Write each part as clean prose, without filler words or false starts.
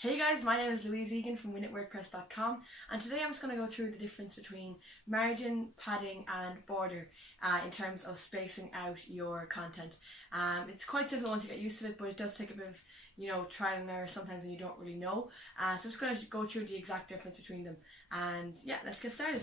Hey guys, my name is Louise Egan from Wordpress.com, and today I'm just going to go through the difference between margin, padding and border in terms of spacing out your content. It's quite simple once you get used to it, but it does take a bit of trial and error sometimes when you don't really know. So I'm just going to go through the exact difference between them, and yeah, let's get started.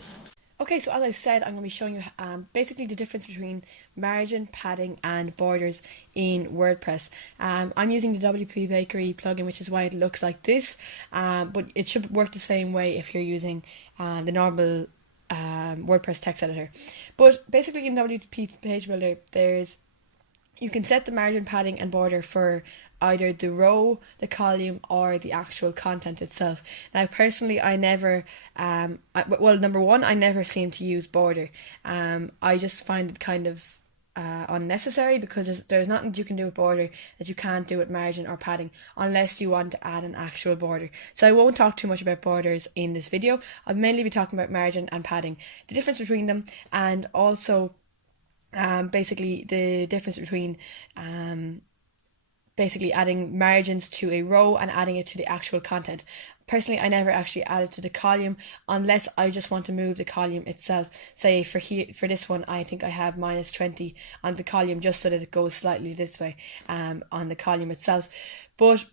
Okay, so as I said, I'm going to be showing you basically the difference between margin, padding and borders in WordPress. I'm using the WP Bakery plugin, which is why it looks like this, but it should work the same way if you're using the normal WordPress text editor. But basically in WP Page Builder, you can set the margin, padding and border for either the row, the column or the actual content itself. Now personally I never, number one, I never seem to use border. I just find it kind of unnecessary because there's nothing that you can do with border that you can't do with margin or padding unless you want to add an actual border. So I won't talk too much about borders in this video. I'll mainly be talking about margin and padding, the difference between them, and also basically the difference between basically adding margins to a row and adding it to the actual content. Personally, I never actually add it to the column unless I just want to move the column itself. Say for this one, I think I have -20 on the column just so that it goes slightly this way on the column itself. But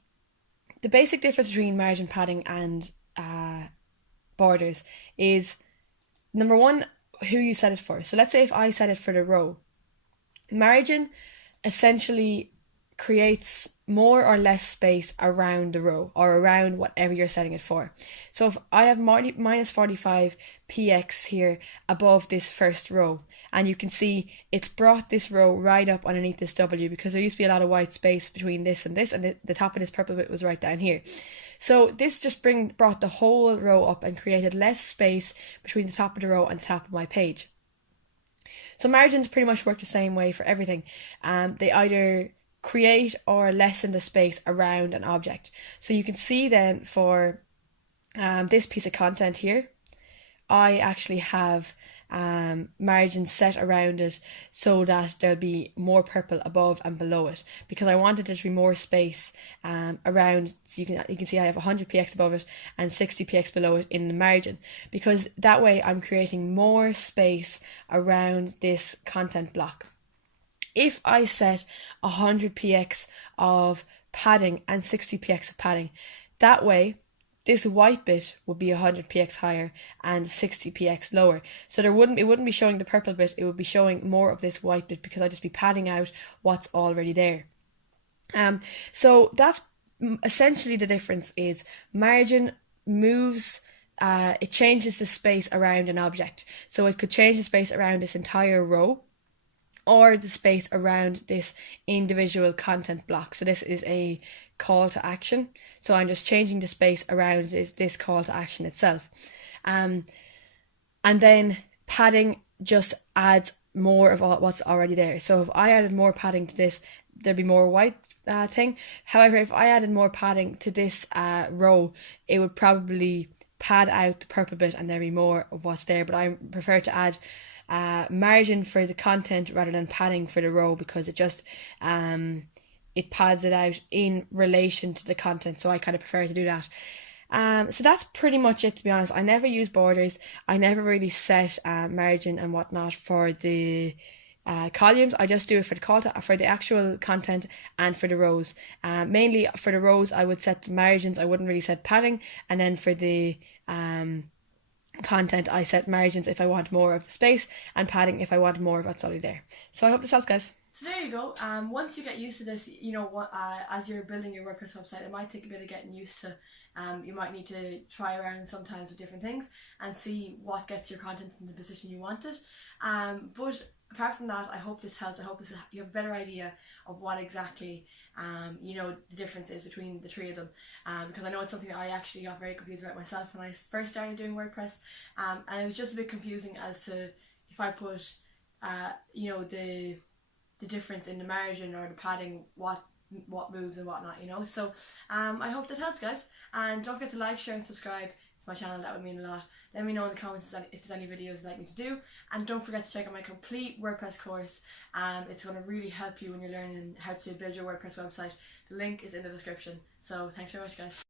the basic difference between margin, padding and borders is, number one, who you set it for. So let's say if I set it for the row, margin essentially creates more or less space around the row or around whatever you're setting it for. So if I have -45 px here above this first row, and you can see it's brought this row right up underneath this W because there used to be a lot of white space between this, and the top of this purple bit was right down here. So this just brought the whole row up and created less space between the top of the row and the top of my page. So margins pretty much work the same way for everything. They either create or lessen the space around an object. So you can see then for this piece of content here, I actually have margins set around it so that there'll be more purple above and below it, because I wanted there to be more space around. So you can see I have 100 px above it and 60 px below it in the margin, because that way I'm creating more space around this content block. If I set 100 px of padding and 60 px of padding, that way this white bit would be 100 px higher and 60 px lower. So it wouldn't be showing the purple bit, it would be showing more of this white bit because I'd just be padding out what's already there. So that's essentially the difference. Is margin moves, it changes the space around an object. So it could change the space around this entire row or the space around this individual content block. So this is a call to action. So I'm just changing the space around this call to action itself. And then padding just adds more of what's already there. So if I added more padding to this, there'd be more white thing. However, if I added more padding to this row, it would probably pad out the purple bit and there'd be more of what's there. But I prefer to add margin for the content rather than padding for the row, because it just it pads it out in relation to the content. So I kind of prefer to do that. So that's pretty much it, to be honest. I never use borders. I never really set margin and whatnot for the columns. I just do it for the actual content and for the rows. Mainly for the rows I would set the margins. I wouldn't really set padding, and then for the content I set margins if I want more of the space, and padding if I want more of what's already there. So I hope this helps, guys. So there you go. Once you get used to this, as you're building your WordPress website, it might take a bit of getting used to. You might need to try around sometimes with different things and see what gets your content in the position you want it. But apart from that, I hope this helped. I hope you have a better idea of what exactly the difference is between the three of them, because I know it's something that I actually got very confused about myself when I first started doing WordPress, and it was just a bit confusing as to if I put the difference in the margin or the padding, what moves and whatnot, So I hope that helped, guys, and don't forget to like, share and subscribe to my channel. That would mean a lot. Let me know in the comments if there's any videos you'd like me to do, and don't forget to check out my complete WordPress course. It's going to really help you when you're learning how to build your WordPress website. The link is in the description. So thanks very much, guys.